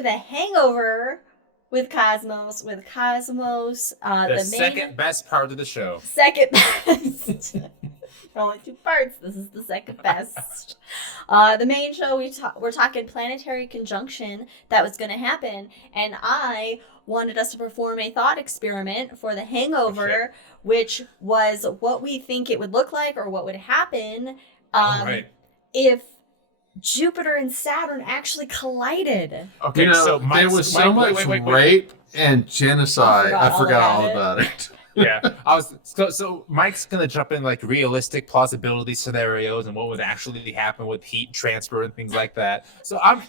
to the Hangover with Cosmos. The second best part of the show. Second best. Only 2 parts. This is the second best. The main show, we're talking planetary conjunction that was going to happen, and I wanted us to perform a thought experiment for the Hangover, which was what we think it would look like or what would happen if Jupiter and Saturn actually collided. Okay, so there was so much rape and genocide. I forgot all about it. Yeah, so Mike's gonna jump in like realistic plausibility scenarios and what would actually happen with heat transfer and things like that. So I'm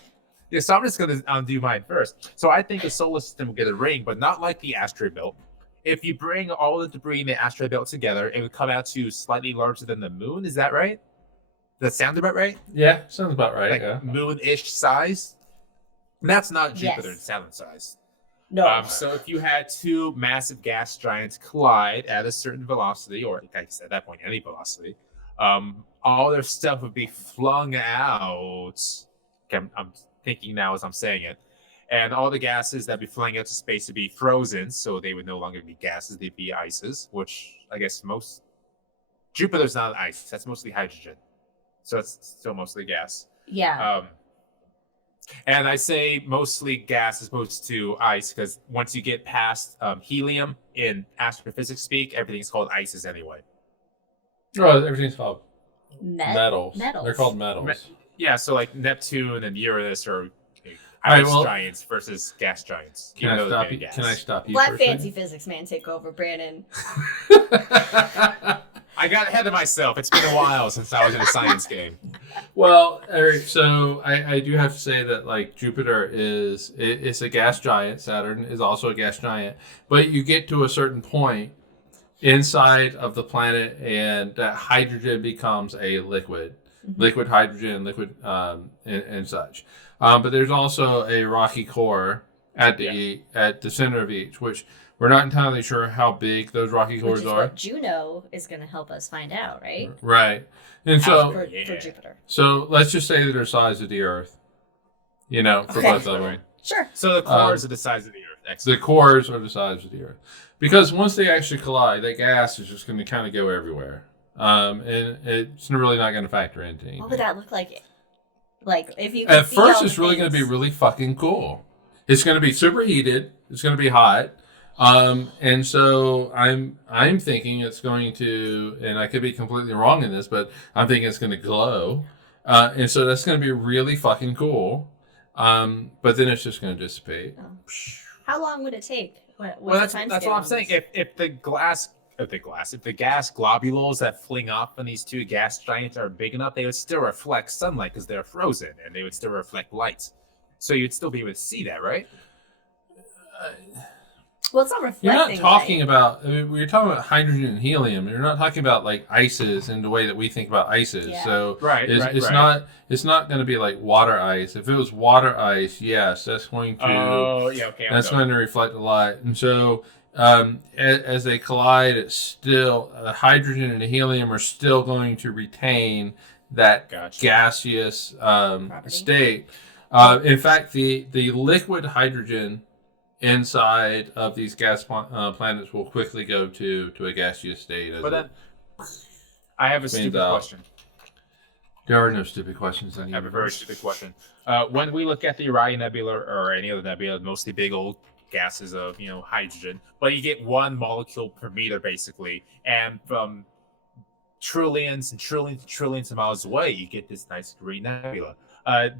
just gonna do mine first. So I think the solar system will get a ring, but not like the asteroid belt. If you bring all the debris in the asteroid belt together, it would come out to slightly larger than the moon. Is that right? Does that sound about right? Yeah, sounds about right. Like yeah. moon-ish size. And that's not Jupiter and Saturn size. No. So if you had 2 massive gas giants collide at a certain velocity, or I guess at that point any velocity, all their stuff would be flung out. Okay, I'm thinking now as I'm saying it, and all the gases that would be flung out to space would be frozen, so they would no longer be gases; they'd be ices. Which I guess Jupiter's not ice; that's mostly hydrogen, so it's still mostly gas. Yeah. And I say mostly gas as opposed to ice because once you get past helium in astrophysics speak, everything's called ices anyway. Oh, everything's called metals. They're called metals. Yeah, so like Neptune and Uranus are ice giants versus gas giants. Can I stop you? Let fancy physics man take over, Brandon. I got ahead of myself. It's been a while since I was in a science game. Well, Eric, so I do have to say that like Jupiter it's a gas giant. Saturn is also a gas giant. But you get to a certain point inside of the planet and that hydrogen becomes a liquid. Mm-hmm. Liquid hydrogen, liquid and such. But there's also a rocky core at the center of each, which we're not entirely sure how big those rocky cores are. What Juno is going to help us find out, right? Right. And so for Jupiter. So let's just say that they're the size of the Earth. For both of them. Sure. So the cores are the size of the Earth. Excellent. The cores are the size of the Earth. Because once they actually collide, that gas is just going to kind of go everywhere. And it's really not going to factor into anything. What would that look like? Like, if you At first, it's really going to be really fucking cool. It's going to be super heated. It's going to be hot. And so I'm thinking it's going to, and I could be completely wrong in this, but I'm thinking it's going to glow. And so that's going to be really fucking cool. But then it's just going to dissipate. Oh. How long would it take? That's what I'm saying. If the gas globules that fling off from these 2 gas giants are big enough, they would still reflect sunlight because they're frozen, and they would still reflect light. So you'd still be able to see that, right? Well, it's not reflecting. You're not talking about. We're talking about hydrogen and helium. You're not talking about like ices in the way that we think about ices. Yeah. So it's not going to be like water ice. If it was water ice, yes, that's going to. Oh, yeah, okay. That's going to reflect a lot, and so as they collide, it's still hydrogen and helium are still going to retain that gaseous state. In fact, the liquid hydrogen inside of these gas planets will quickly go to a gaseous state. But then, I have a stupid question. There are no stupid questions. I have a very stupid question. When we look at the Orion Nebula or any other nebula, mostly big old gases of hydrogen, but you get 1 molecule per meter basically, and from trillions and trillions and trillions of miles away, you get this nice green nebula.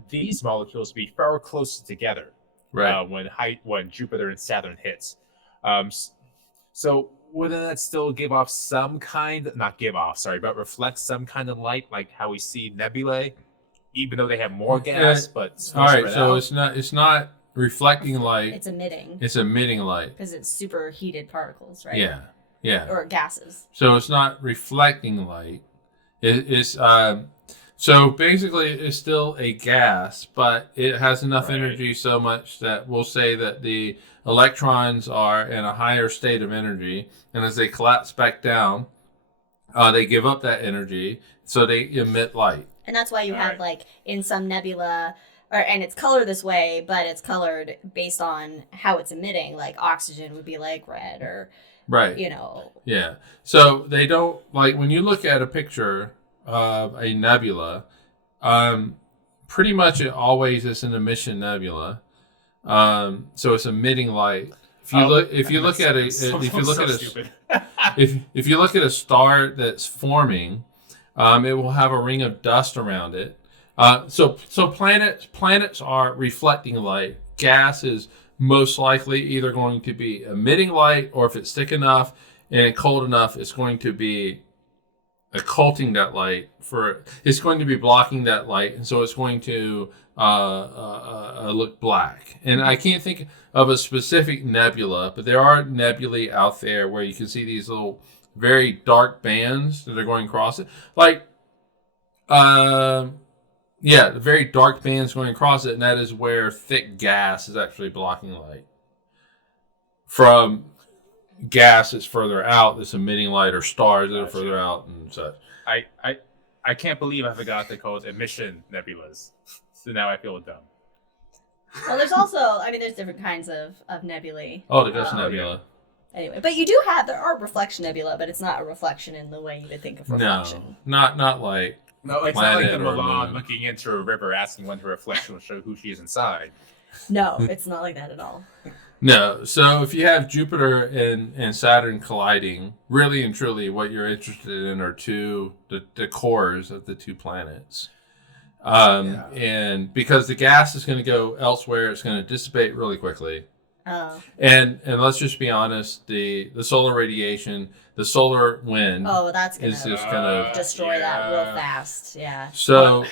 These molecules be far closer together. Right. When Jupiter and Saturn hits. So wouldn't that still give off but reflect some kind of light, like how we see nebulae, even though they have more gas, but all right, so out? It's not reflecting light. It's emitting. It's emitting light. Because it's superheated particles, right? Yeah. Yeah. Or gases. So it's not reflecting light. It's so basically, it's still a gas, but it has enough energy so much that we'll say that the electrons are in a higher state of energy, and as they collapse back down, they give up that energy, so they emit light. And that's why you have, like, in some nebula, and it's colored this way, but it's colored based on how it's emitting. Like oxygen would be like red, or Right. Yeah. So they don't, like, when you look at a picture of a nebula, pretty much it always is an emission nebula. So it's emitting light. If you look at a star that's forming, it will have a ring of dust around it. So planets are reflecting light. Gas is most likely either going to be emitting light, or if it's thick enough and cold enough, it's going to be occulting that light. It's going to be blocking that light, and so it's going to look black. And I can't think of a specific nebula, but there are nebulae out there where you can see these little very dark bands that are going across it, like the very dark bands going across it, and that is where thick gas is actually blocking light from gas that's further out, that's emitting light, or stars that are further out and such. I can't believe I forgot they called emission nebulas. So now I feel dumb. Well, there's also, there's different kinds of nebulae. Oh, the Ghost Nebula. Anyway, but there are reflection nebula, but it's not a reflection in the way you would think of reflection. No, not like. No, it's not like the Milan looking into a river asking when her reflection will show who she is inside. No, it's not like that at all. No, so if you have Jupiter and Saturn colliding, really and truly what you're interested in are the cores of the two planets. And because the gas is going to go elsewhere, it's going to dissipate really quickly. Oh. And let's just be honest, the solar radiation, the solar wind, that's going is just kind of destroy that real fast. Yeah. So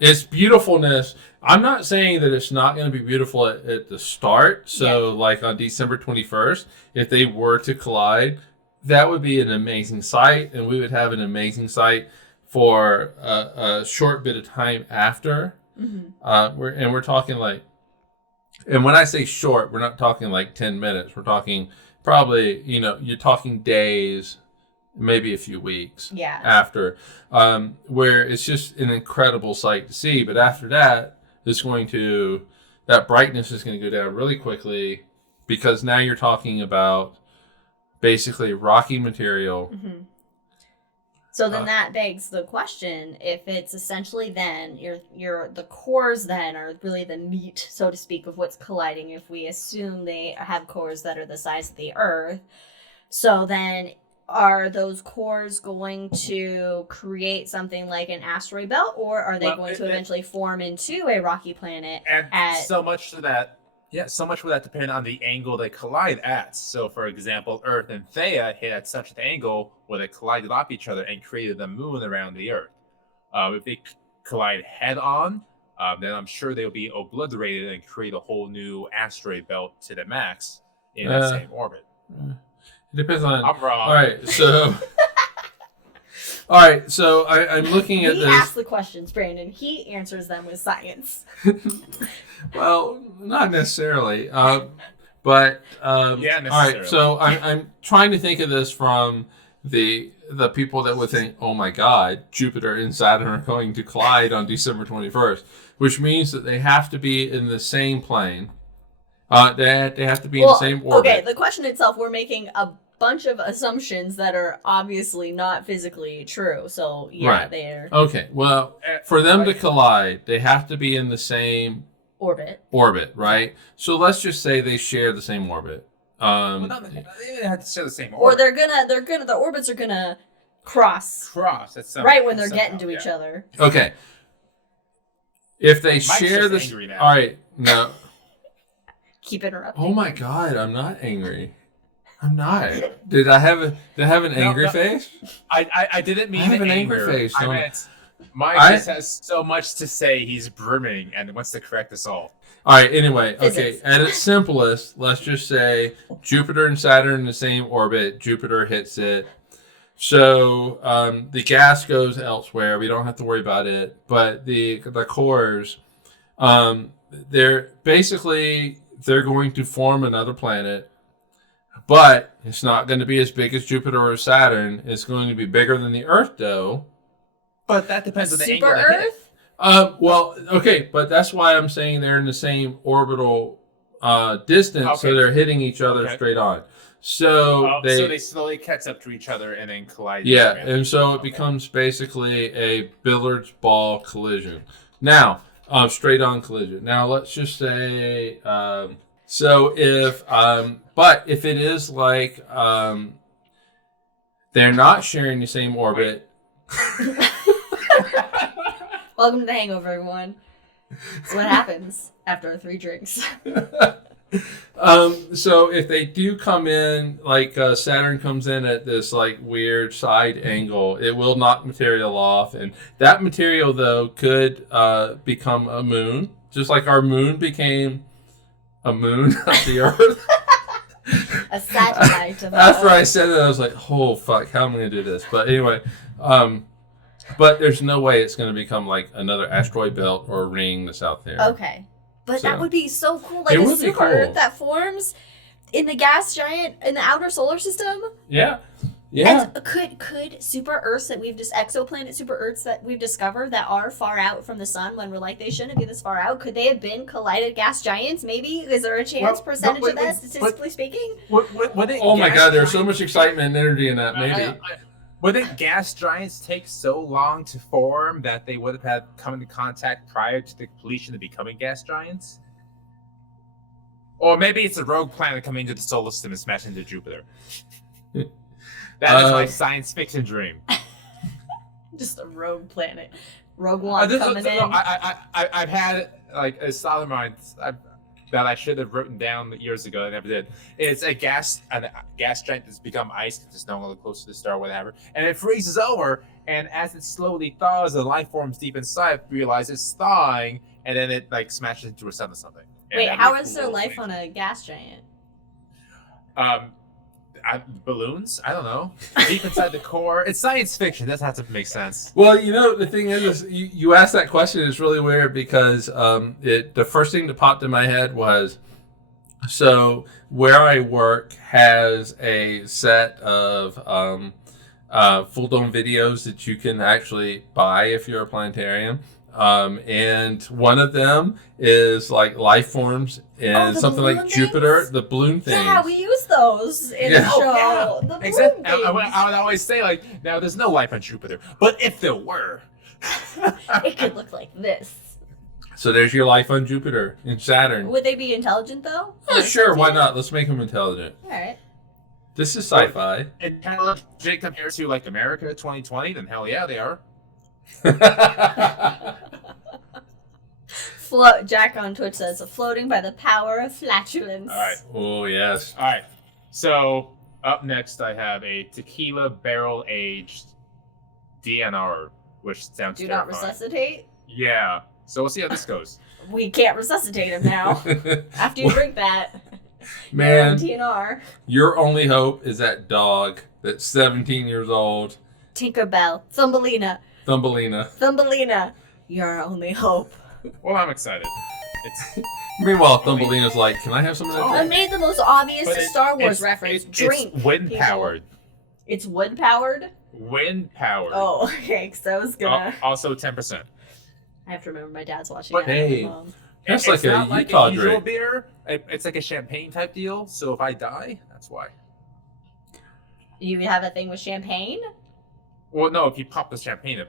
its beautifulness. I'm not saying that it's not going to be beautiful at the start. So like on December 21st, if they were to collide, that would be an amazing sight, and we would have an amazing sight for a short bit of time after. Mm-hmm. We're talking like. And when I say short, we're not talking like 10 minutes. We're talking probably, you're talking days, maybe a few weeks after, where it's just an incredible sight to see. But after that, that brightness is going to go down really quickly, because now you're talking about basically rocky material. Mm-hmm. So then that begs the question, if it's essentially then, the cores then are really the meat, so to speak, of what's colliding, if we assume they have cores that are the size of the Earth. So then are those cores going to create something like an asteroid belt, or are they going to eventually form into a rocky planet? And so much of that depend on the angle they collide at. So, for example, Earth and Theia hit at such an angle where they collided off each other and created a moon around the Earth. If they collide head-on, then I'm sure they'll be obliterated and create a whole new asteroid belt to the max in the same orbit. It depends on. I'm wrong. All right, so I'm looking at this. He asks the questions, Brandon. He answers them with science. Well, not necessarily, but necessarily. All right, so I'm trying to think of this from the people that would think, oh my God, Jupiter and Saturn are going to collide on December 21st, which means that they have to be in the same plane. They have to be in the same orbit. Okay, the question itself, we're making a bunch of assumptions that are obviously not physically true. So they're okay. Well, for them to collide, they have to be in the same orbit, right? So let's just say they share the same orbit. They have to share the same orbit. Or the orbits are gonna cross. Right when they're getting to each other. Okay. If they share this, all right, no. Keep interrupting. Oh my God, I'm not angry. I'm not. Did I have an angry face? I didn't mean I have an angry face. I meant Mike just has so much to say. He's brimming and wants to correct us all. All right. Anyway, okay. At its simplest, let's just say Jupiter and Saturn in the same orbit. Jupiter hits it. So the gas goes elsewhere. We don't have to worry about it. But the cores, they're going to form another planet. But it's not going to be as big as Jupiter or Saturn. It's going to be bigger than the Earth, though. But that depends on the angle. Super Earth? Well, okay, but that's why I'm saying they're in the same orbital distance, so Okay. they're hitting each other Okay. straight on. So So they slowly catch up to each other and then collide. yeah, again. and so it Okay. becomes basically a billiards ball collision. Now, straight on collision. Now, let's just say, so but if it is like, they're not sharing the same orbit. Welcome to the Hangover, everyone. It's what happens after 3 drinks. So if they do come in, like Saturn comes in at this like weird side angle, it will knock material off, and that material though could become a moon, just like our moon became a moon of the Earth. A satellite of After I Earth. said that, I was like, "Oh fuck, how am I gonna do this?" But anyway, but there's no way it's gonna become like another asteroid belt or a ring that's out there. Okay. But So- that would be so cool. Like It a would be super cool. Earth that forms in the gas giant in the outer solar system. Yeah, yeah. And could super Earths that we've just exoplanet super Earths that we've discovered that are far out from the sun when we're like they shouldn't be this far out, could they have been collided gas giants? Maybe is there a chance percentage of that statistically speaking? Oh my god, there's so much excitement and energy in that. Maybe. Wouldn't gas giants take so long to form that they would have had come into contact prior to the completion of becoming gas giants? Or maybe it's a rogue planet coming into the solar system and smashing into Jupiter. That is my science fiction dream. Just a rogue planet. Rogue One coming in. I've had like a solid mind that I should have written down years ago. I never did. It's a gas giant that's become ice because it's no longer close to the star, or whatever, and it freezes over. And as it slowly thaws, the life forms deep inside realize it's thawing, and then it like smashes into a sun or something. And Wait, that'd how be a is cool there little life on a gas giant? thing. Balloons? I don't know. Deep inside the core. It's science fiction. That has to make sense. Well, you know, the thing is you asked that question. It's really weird because the first thing that popped in my head was, so where I work has a set of full dome videos that you can actually buy if you're a planetarium. And one of them is like life forms in the something like balloon Jupiter, things? the balloon things. Yeah, we use those in Yeah. the show. Oh, The yeah. balloon Exactly. I things. would always say like, now there's no life on Jupiter, but if there were, It could look like this. So there's your life on Jupiter and Saturn. Would they be intelligent though? Sure, why not? Let's make them intelligent. All right. This is sci-fi. and kind of legit compared to like America 2020, then hell yeah, they are. Jack on Twitch says, floating by the power of flatulence. All right. Oh, yes. All right. So up next, I have a tequila barrel aged DNR, which sounds Do not terrifying. resuscitate. Yeah. So we'll see how this goes. We can't resuscitate him now. After you drink that. Man, TNR. your only hope is that dog that's 17 years old, Tinkerbell. Thumbelina. Thumbelina. You're our only hope. Well, I'm excited. It's Meanwhile, Thumbelina's like, can I have some of that? Oh. I drink?" made the most obvious but Star Wars reference. Drink. It's wind people. powered. It's wood powered? Wind powered. Oh, okay. Because I was gonna. Also 10%. I have to remember my dad's watching But that. hey. Mom. That's It's like a not like Utah a usual drink. beer. It's like a champagne type deal. So if I die, that's why. You have a thing with champagne? Well, no, if you pop the champagne,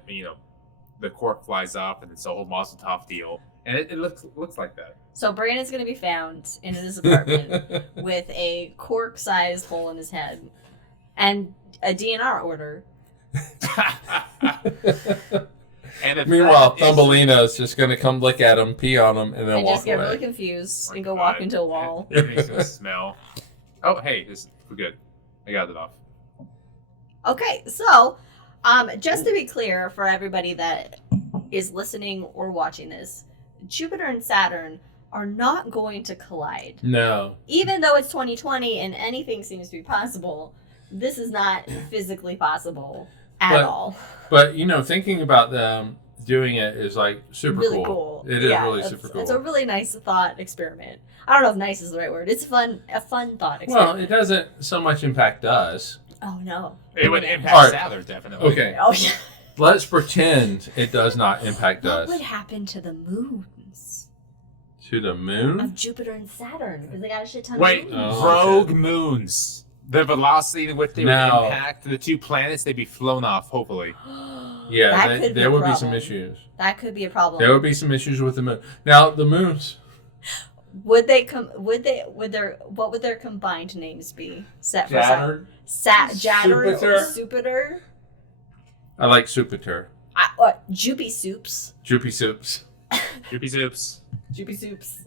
the cork flies off, and it's a whole Mazel Tov deal, and it looks like that. So Brandon's gonna be found in his apartment with a cork-sized hole in his head and a DNR order. And if Meanwhile, that is- Thumbelina's just going to come look at him, pee on him, and then And walk just get away. really confused Oh my and go God. walk into a wall. It makes it smell. Oh, hey, we're good. I got it off. Okay, so just to be clear for everybody that is listening or watching this, Jupiter and Saturn are not going to collide. No. Even though it's 2020 and anything seems to be possible, this is not physically possible at all. But, thinking about them doing it is like super Really cool. It is Yeah, really it's- super cool. It's a really nice thought experiment. I don't know if nice is the right word. It's a fun thought experiment. Well, it doesn't so much impact us. Oh no. It would impact Alright. Saturn, definitely. Okay. Oh yeah. let's pretend it does not impact What us. would happen to the moons To the moon? of Jupiter and Saturn? Because they got a shit ton Wait, of moons. Oh, rogue shit. moons. The velocity in which they No. would impact the two planets, they'd be flown off, hopefully. Yeah, That could be there a would be some problem. issues. That could be a problem. There would be some issues with the moon. Now, the moons. Would they come? Would they? Would their? What would their combined names be? Saturn. Jupiter or Jupiter. Jupiter? I like Jupiter. Jupy soups. Jupy soups. Droopy soups. Jupy soups.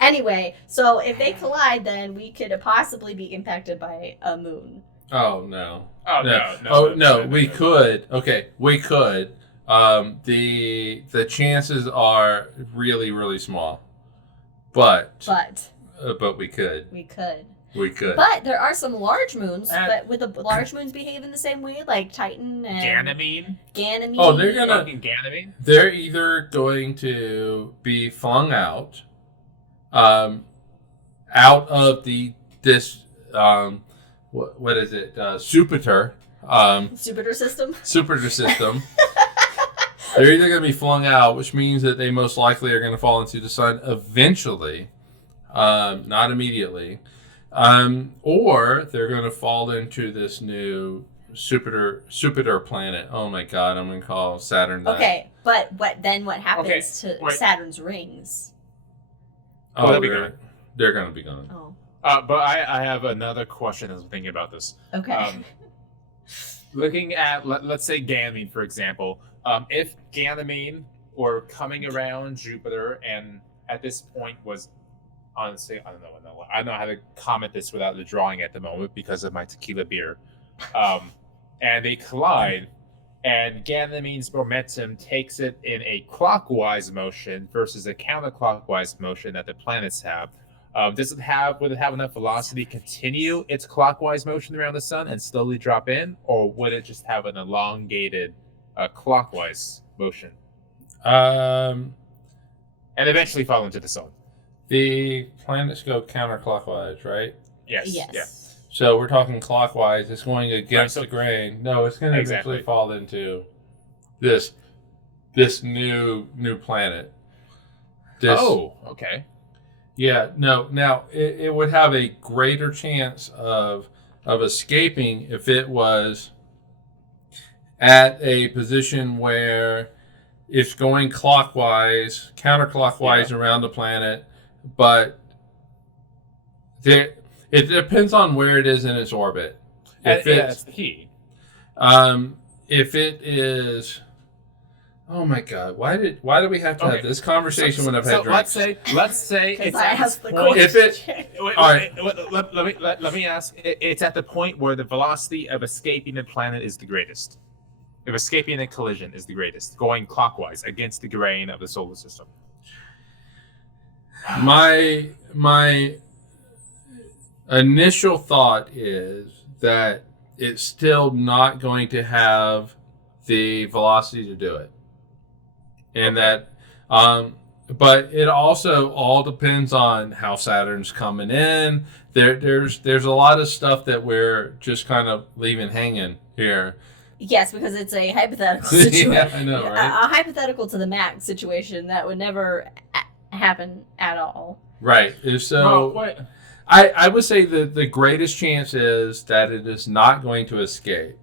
Anyway, so if they collide, then we could possibly be impacted by a moon. Oh, no. Oh, no, we could. Okay, we could. The chances are really, really small. But we could. We could. We could. But there are some large moons. And- But would the large moons behave in the same way, like Titan and Ganymede? Ganymede? Oh, they're gonna- Fucking Ganymede? They're either going to be flung out, out of this what is it? Jupiter, Jupiter system. Jupiter system. They're either going to be flung out, which means that they most likely are going to fall into the sun eventually, not immediately, or they're going to fall into this new Jupiter planet. Oh my God, I'm going to call Saturn that. Okay, but what happens to wait. Saturn's rings? Oh, that'd be they're going to be gone. Oh, But I have another question as I'm thinking about this. okay. Looking at, let's say Ganymede, for example. If Ganymede were coming around Jupiter and at this point was, honestly, I don't know how to comment this without the drawing at the moment because of my tequila beer. And they collide, and Ganymede's momentum takes it in a clockwise motion versus a counterclockwise motion that the planets have. Would it have enough velocity to continue its clockwise motion around the sun and slowly drop in, or would it just have an elongated clockwise motion and eventually fall into the sun? The planets go counterclockwise, right? Yes. Yes. Yeah. So we're talking clockwise. It's going against Right, so- the grain. No, it's going to Exactly. eventually fall into this new planet. Okay. Yeah. No. Now it would have a greater chance of escaping if it was at a position where it's going counterclockwise around the planet, but it depends on where it is in its orbit. If That's the key. if it is, oh my God, why do we have to have this conversation when I've had drinks? Let's say Because it's I at have this the point. question. All right. Let me ask. It's at the point where the velocity of escaping the planet is the greatest. If escaping a collision is the greatest, going clockwise against the grain of the solar system. My initial thought is that it's still not going to have the velocity to do it, and that but it also all depends on how Saturn's coming in. There's a lot of stuff that we're just kind of leaving hanging here. Yes, because it's a hypothetical situation. Yeah, I know, right? A hypothetical to the max situation that would never happen at all. Right. So I would say that the greatest chance is that it is not going to escape,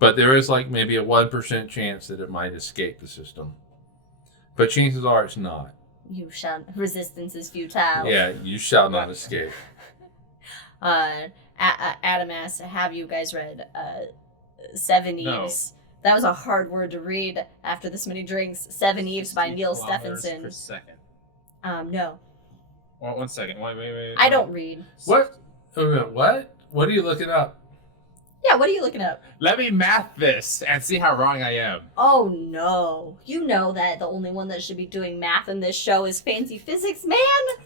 but there is like maybe a 1% chance that it might escape the system. But chances are it's not. Resistance is futile. Yeah, you shall not escape. Adam asked, have you guys read Seven No. Eves? That was a hard word to read after this many drinks. Seven Eves by Neil Kilometers Stephenson. Per second. No. 1 second. Wait. I don't read. What? What? What are you looking up? Yeah, what are you looking up? Let me math this and see how wrong I am. Oh no. You know that the only one that should be doing math in this show is Fancy Physics Man?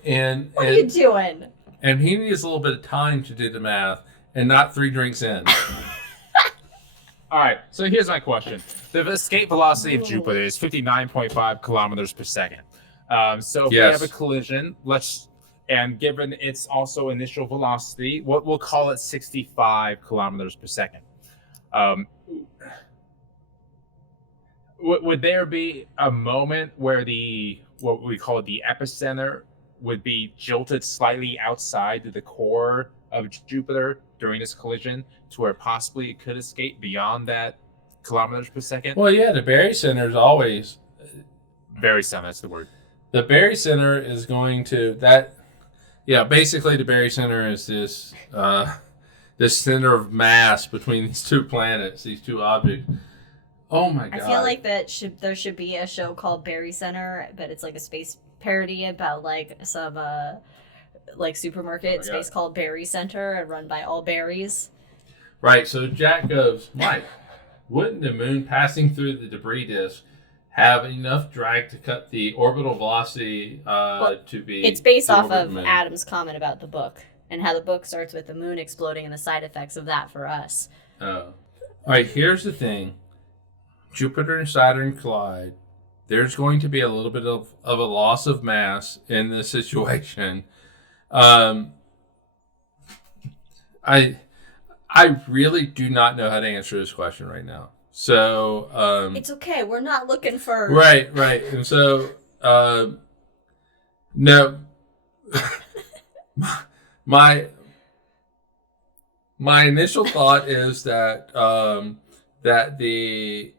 And What are you doing? and he needs a little bit of time to do the math and not 3 drinks in. All right, so here's my question. The escape velocity of Ooh. Jupiter is 59.5 kilometers per second. So if we Yes. have a collision, and given its also initial velocity, we'll call it 65 kilometers per second. Um, would there be a moment where what we call the epicenter would be jolted slightly outside the core of Jupiter during this collision, to where possibly it could escape beyond that kilometers per second? Well, yeah, the barycenter is always Barycenter, that's the word. the barycenter is going to that. Yeah, basically the barycenter is this center of mass between these two planets, these two objects. Oh my god! I feel like there should be a show called Berry Center, but it's like a space parody about like some like supermarket space called Berry Center and run by all berries. Right. So Jack goes, Mike, wouldn't the moon passing through the debris disk have enough drag to cut the orbital velocity to be? It's based to off orbit of the moon? Adam's comment about the book and how the book starts with the moon exploding and the side effects of that for us. Oh. All right. Here's the thing. Jupiter and Saturn collide. There's going to be a little bit of a loss of mass in this situation. I really do not know how to answer this question right now. So It's okay. We're not looking for right, and so no, my initial thought is that that the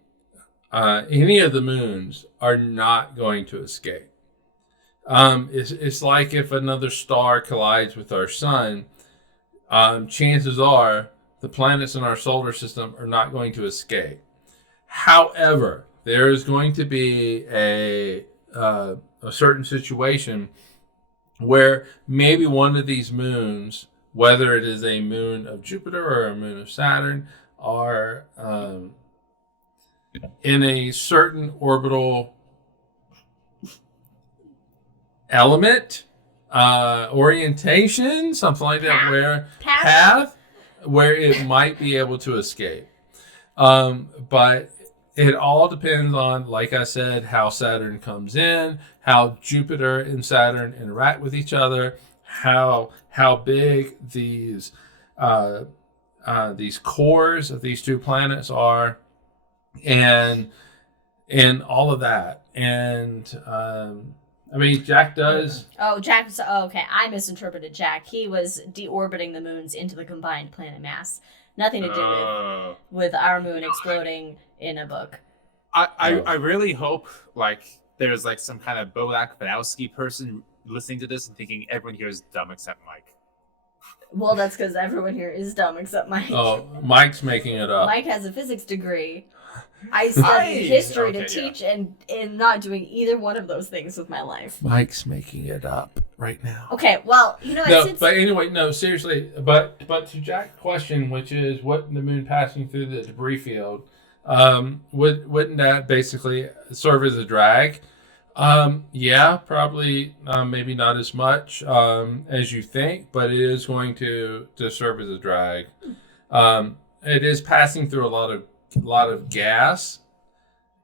any of the moons are not going to escape. It's like if another star collides with our sun, chances are the planets in our solar system are not going to escape. However, there is going to be a certain situation where maybe one of these moons, whether it is a moon of Jupiter or a moon of Saturn, are in a certain orbital element, orientation, something like that, where path where it might be able to escape. But it all depends on, like I said, how Saturn comes in, how Jupiter and Saturn interact with each other, how big these cores of these two planets are, and all of that. And I mean, Jack does. Oh, Jack. Okay, I misinterpreted Jack. He was deorbiting the moons into the combined planet mass. Nothing to do with our moon exploding in a book. I really hope like there's like some kind of F.A.N.B.O.Y.S person listening to this and thinking everyone here is dumb except Mike. Well, that's because everyone here is dumb except Mike. Oh, Mike's making it up. Mike has a physics degree. I studied history to teach and not doing either one of those things with my life. Mike's making it up right now. Okay, well, you know, but anyway, no, seriously. But to Jack's question, which is what the moon passing through the debris field, wouldn't that basically serve as a drag? Yeah, probably. Maybe not as much as you think, but it is going to serve as a drag. It is passing through a lot of gas.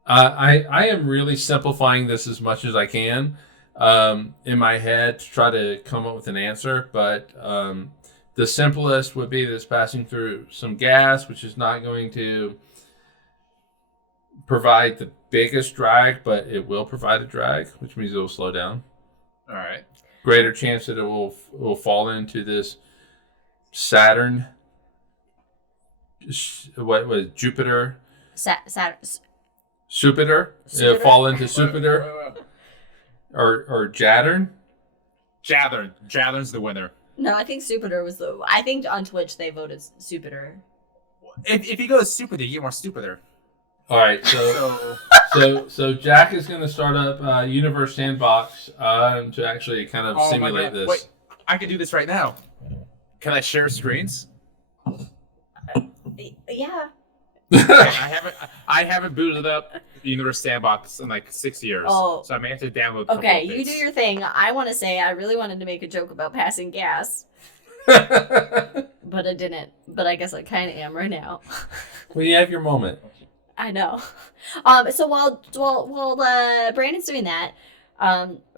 I am really simplifying this as much as I can in my head to try to come up with an answer, but the simplest would be that it's passing through some gas, which is not going to provide the biggest drag, but it will provide a drag, which means it will slow down. All right. Greater chance that it will fall into this Saturn. What was Jupiter? Saturn. Jupiter. It'll fall into Jupiter. Or Jattern. Jattern's the winner. No, I think Jupiter was I think on Twitch they voted Jupiter. If you go to Jupiter, you get more stupider. All right, so Jack is going to start up Universe Sandbox to actually kind of simulate this. Wait, I can do this right now. Can I share screens? Yeah. I haven't booted up Universe Sandbox in like 6 years. Oh. So I may have to download. Okay, you do your thing. I want to say I really wanted to make a joke about passing gas, Well, but I didn't. But I guess I kind of am right now. you have your moment. I know. So while Brandon's doing that,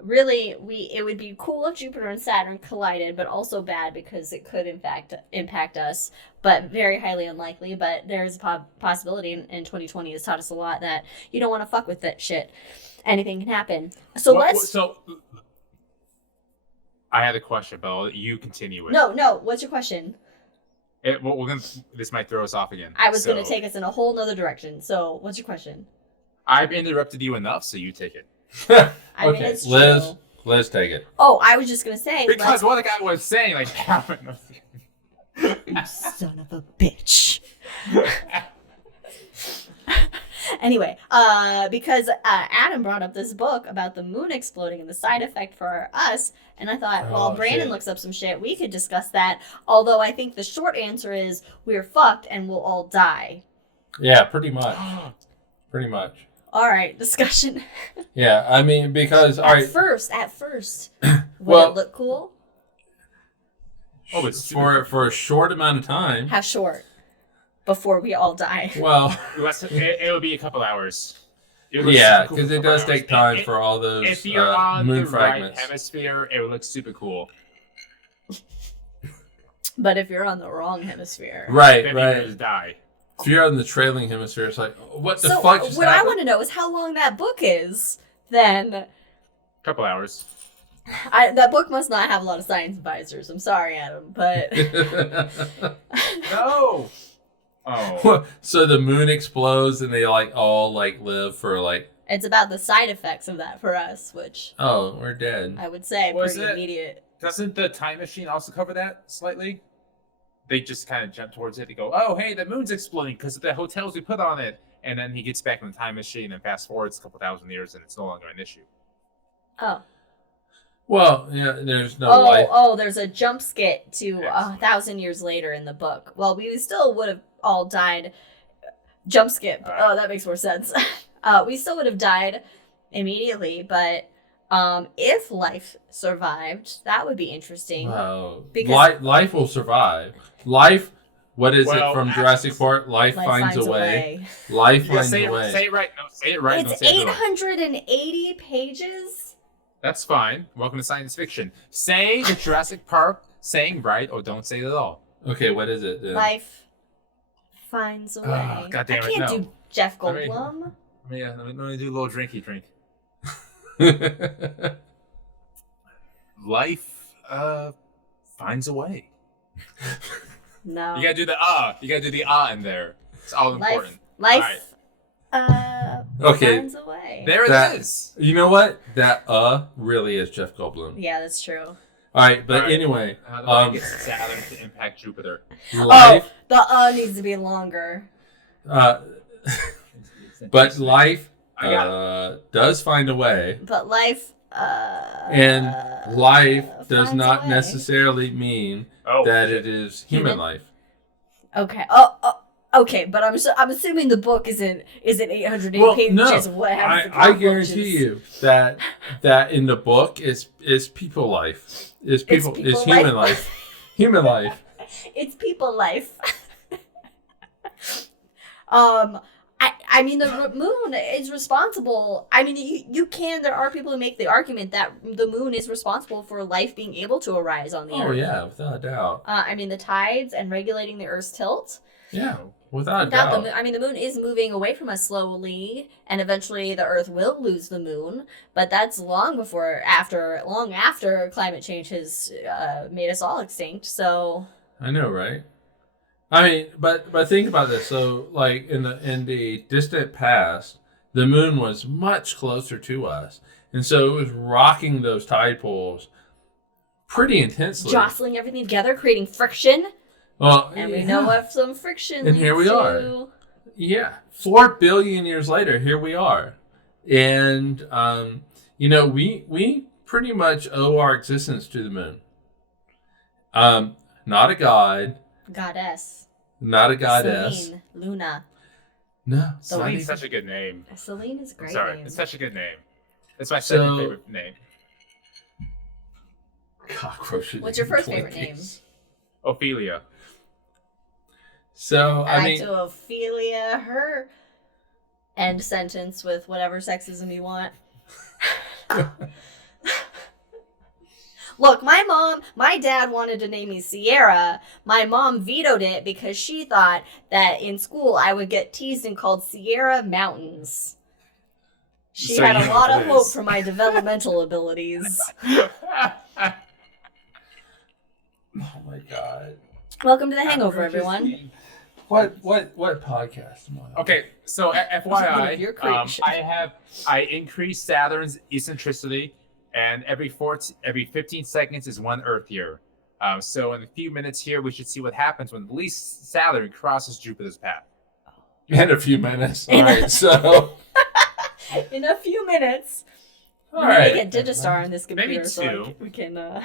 Really, it would be cool if Jupiter and Saturn collided, but also bad because it could in fact impact us, but very highly unlikely. But there's a possibility, and 2020 has taught us a lot that you don't want to fuck with that shit. Anything can happen. So So I had a question, but I'll let you continue it. No. What's your question? This might throw us off again. I was going to take us in a whole nother direction. So what's your question? I've interrupted you enough, so you take it. I mean, it's Liz, true. Liz, take it. Oh, I was just going to say. Because what the guy was saying, like, you son of a bitch. Anyway, because Adam brought up this book about the moon exploding and the side effect for us, and I thought, while Brandon looks up some shit, we could discuss that. Although I think the short answer is we're fucked and we'll all die. Yeah, pretty much. Pretty much. All right, discussion. Yeah, I mean, because at first, would it look cool? Oh, it's for a short amount of time. How short? Before we all die. Well, it would be a couple hours. Yeah, because it does take time for all those if you're on moon the fragments. right hemisphere, it would look super cool. But if you're on the wrong hemisphere, right, then right, you just die. If you're on the trailing hemisphere, it's like, what the fuck just what happened? I want to know is how long that book is. Then, Couple hours. That book must not have a lot of science advisors. I'm sorry, Adam, but No. Oh. So the moon explodes and they all live for it's about the side effects of that for us, which we're dead. I would say Was pretty it? immediate. Doesn't the time machine also cover that slightly? They just kind of jump towards it. They go, "Oh, hey, the moon's exploding because of the hotels we put on it." And then he gets back in the time machine and fast forwards a couple thousand years, and it's no longer an issue. Oh. Well, yeah, there's no life. Oh, there's a jump skit to 1,000 years later in the book. Well, we still would have all died. Jump skip. Right. Oh, that makes more sense. We still would have died immediately, but if life survived, that would be interesting. Wow. Because life will survive. Life, what is Well, it from Jurassic Park? Life finds a way. Life Yeah, finds say a it, way. say it right. No, say it right. It's Don't say it wrong. 880 pages. That's fine. Welcome to science fiction. Say the Jurassic Park saying right, or don't say it at all. Okay, what is it then? Life finds a way. God damn it, I can't no. do Jeff I mean- Goldblum. Yeah, let me do a little drinky drink. Life finds a way. No. You gotta do the You gotta do the in there. It's all important. Life Okay. finds a way. There it is. You know what? That really is Jeff Goldblum. Yeah, that's true. All right, but All right. anyway, How do I get Saturn to impact Jupiter? life, The needs to be longer. but life I got does find a way, But life and life does finds not a way. necessarily mean Oh, that shit. it is human life. Okay. Okay, but I'm assuming the book isn't 880 Well, pages. no, Of what happens to I cockroaches. guarantee you that in the book is people life. Is people human life. life. Human life. It's people life. I mean, the moon is responsible. I mean, there are people who make the argument that the moon is responsible for life being able to arise on the Earth. Oh yeah, without a doubt. I mean, the tides and regulating the Earth's tilt. Yeah, without a Without doubt. the moon, I mean, the moon is moving away from us slowly, and eventually the Earth will lose the moon. But that's long after climate change has made us all extinct. So I know, right? I mean, but think about this. So, like in the distant past, the moon was much closer to us, and so it was rocking those tide pools pretty intensely. jostling everything together, creating friction, Well, and we know what some friction. And here we leads are. to. Yeah, 4 billion years later, here we are, and we pretty much owe our existence to the moon. Not a god, Goddess. not a goddess. Selene, Luna. No, Selene's such a good name. Selene is a great. I'm sorry, name. it's such a good name. It's my second favorite name. cockroaches. What's your and first favorite name? Twinkies. Ophelia. So I I mean, to Ophelia her end sentence with whatever sexism you want. Look, my dad wanted to name me Sierra. My mom vetoed it because she thought that in school I would get teased and called Sierra Mountains. She So had you a know lot what of it hope is. for my developmental abilities. Oh my god. Welcome to the Hangover, everyone. What podcast am I on? Okay, so One FYI, of your creations. I increased Saturn's eccentricity, and every 15 seconds is 1 Earth year. So in a few minutes here, we should see what happens when at least Saturn crosses Jupiter's path. In a few minutes. All right, so. In a few minutes. All We're right. gonna get Digistar on this Maybe computer so two. we can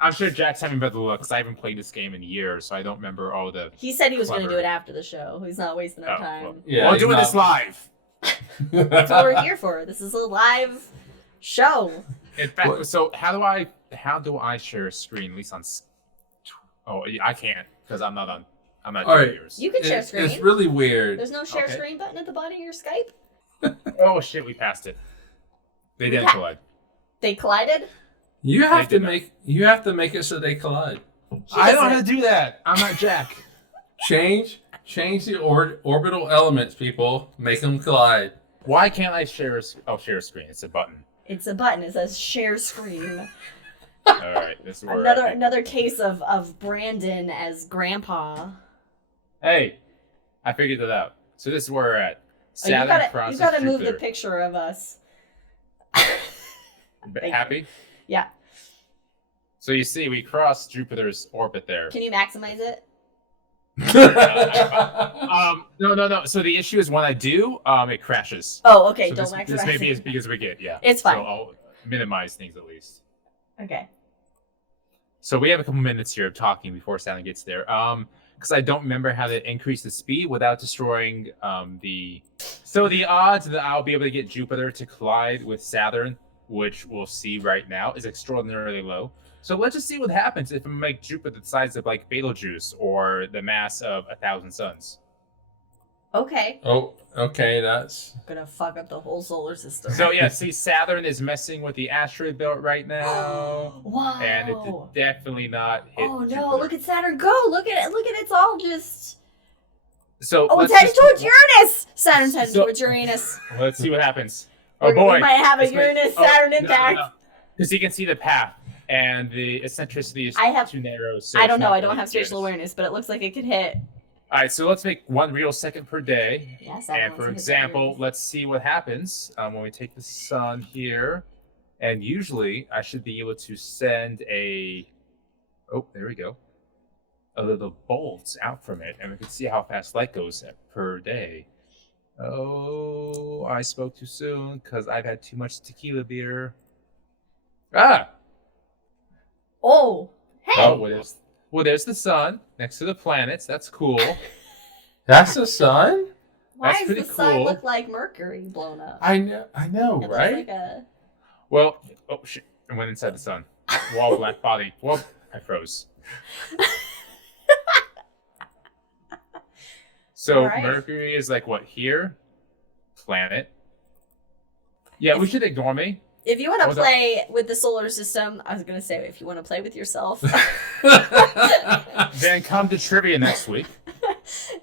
I'm sure Jack's having better luck because I haven't played this game in years, so I don't remember all the. He said he was going to Clever. do it after the show. He's not wasting our time. Well, Yeah, we're he's doing not- this live. That's what we're here for. This is a live show. In fact, What? so how do I share a screen? At least on. Oh, I can't because I'm not All doing right. yours. You can share screen. It's really weird. There's no share Okay. screen button at the bottom of your Skype. Oh shit, we passed it. They didn't collide. They collided. You have They to did make it so they collide. I don't doesn't- have to do that. I'm not Jack. Change the orbital elements, people. Make them collide. Why can't I share? I'll share a screen. It's a button. It's a button. It says share screen. All right, this is where Another case of Brandon as grandpa. Hey, I figured it out. So this is where we're at. Oh, you Saturn crosses gotta move the Jupiter. picture of us. Thank Happy? Yeah. So you see, we crossed Jupiter's orbit there. Can you maximize it? No. So the issue is when I do, it crashes. Oh, okay. So Don't this, maximize this may be it. as big as we get. Yeah. It's fine. So I'll minimize things at least. Okay. So we have a couple minutes here of talking before Saturn gets there. Because I don't remember how to increase the speed without destroying the. So the odds that I'll be able to get Jupiter to collide with Saturn, which we'll see right now, is extraordinarily low. So let's just see what happens if I make Jupiter the size of like Betelgeuse or the mass of 1,000 suns. Okay. Oh, okay, that's... Gonna fuck up the whole solar system. So yeah, see, Saturn is messing with the asteroid belt right now. Wow. And it did definitely not hit Oh no! Jupiter. Look at Saturn go! Look at it! Look at it! It's all just. So Oh, it's let's headed just- towards Uranus. Saturn's headed So- towards Uranus. Let's see what happens. Oh We boy. might have a This may- Uranus-Saturn impact. Because you can see the path, and the eccentricity is I have- too narrow. So I it's don't know. not I don't really have spatial good. awareness, but it looks like it could hit. All right, so let's make 1 real second per day. Yeah, Saturn And wants for to hit example, Uranus. let's see what happens when we take the sun here. And usually, I should be able to send a. Oh, there we go. A little bolt out from it, and we can see how fast light goes per day. Oh, I spoke too soon because I've had too much tequila beer. Ah! Oh, hey! Oh, well, there's the sun next to the planets. That's cool. That's the sun? Why that's does the pretty sun cool. look like Mercury blown up? I know, It right? looks like a. Well, oh shit! I went inside the sun. Wall black body. Well, I froze. So Alright. Mercury is like what here? Planet. Yeah, we should ignore me. If you want to Hold up. play with the solar system, I was gonna say if you want to play with yourself. Then come to trivia next week.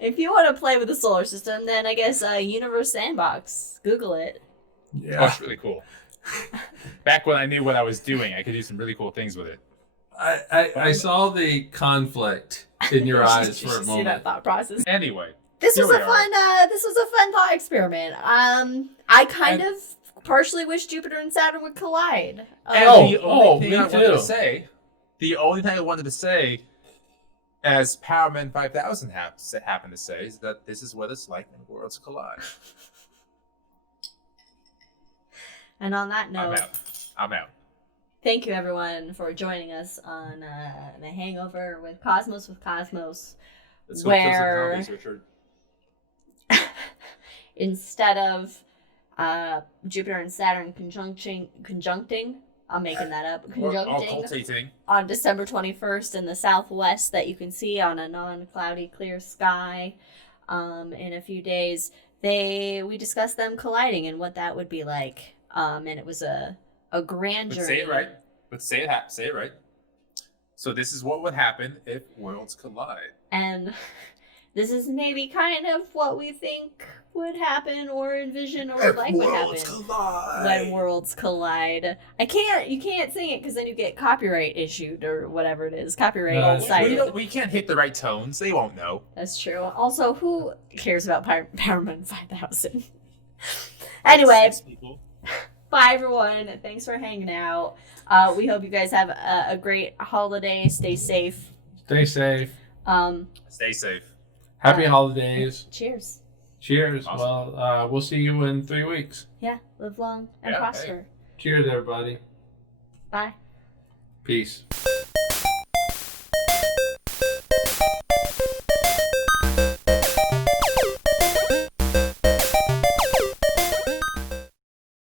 If you want to play with the solar system, then I guess Universe Sandbox. Google it. Oh, Yeah. it's really cool. Back when I knew what I was doing, I could do some really cool things with it. I saw the conflict in your eyes You for a should see that moment. thought process. Anyway, This Here was we a are. fun. This was a fun thought experiment. I kind of partially wish Jupiter and Saturn would collide. and Oh, the only thing me I wanted too. to say, the only thing I wanted to say, as Powerman 5000 happened to say, is that this is what it's like when worlds collide. And on that note, I'm out. thank you everyone for joining us on the Hangover with Cosmos. Let's go kill some Where- zombies, Richard. Instead of Jupiter and Saturn conjuncting, I'm making that up, Or conjuncting occultating. on December 21st in the southwest that you can see on a non-cloudy clear sky in a few days. We discussed them colliding and what that would be like. And it was a a grand But journey. say it right. But say it right. So this is what would happen if worlds collide. And this is maybe kind of what we think would happen or envision or would like would happen when worlds collide. You can't sing it because then you get copyright issued or whatever it is. Copyright cited. We can't hit the right tones. They won't know. That's true. Also, who cares about Power Man 5000? Anyway, bye everyone. Thanks for hanging out. We hope you guys have a great holiday. Stay safe. Stay safe. Stay safe. Happy holidays. Cheers. Cheers. Awesome. Well, we'll see you in 3 weeks. Yeah, live long and prosper. Cheers, everybody. Bye. Peace.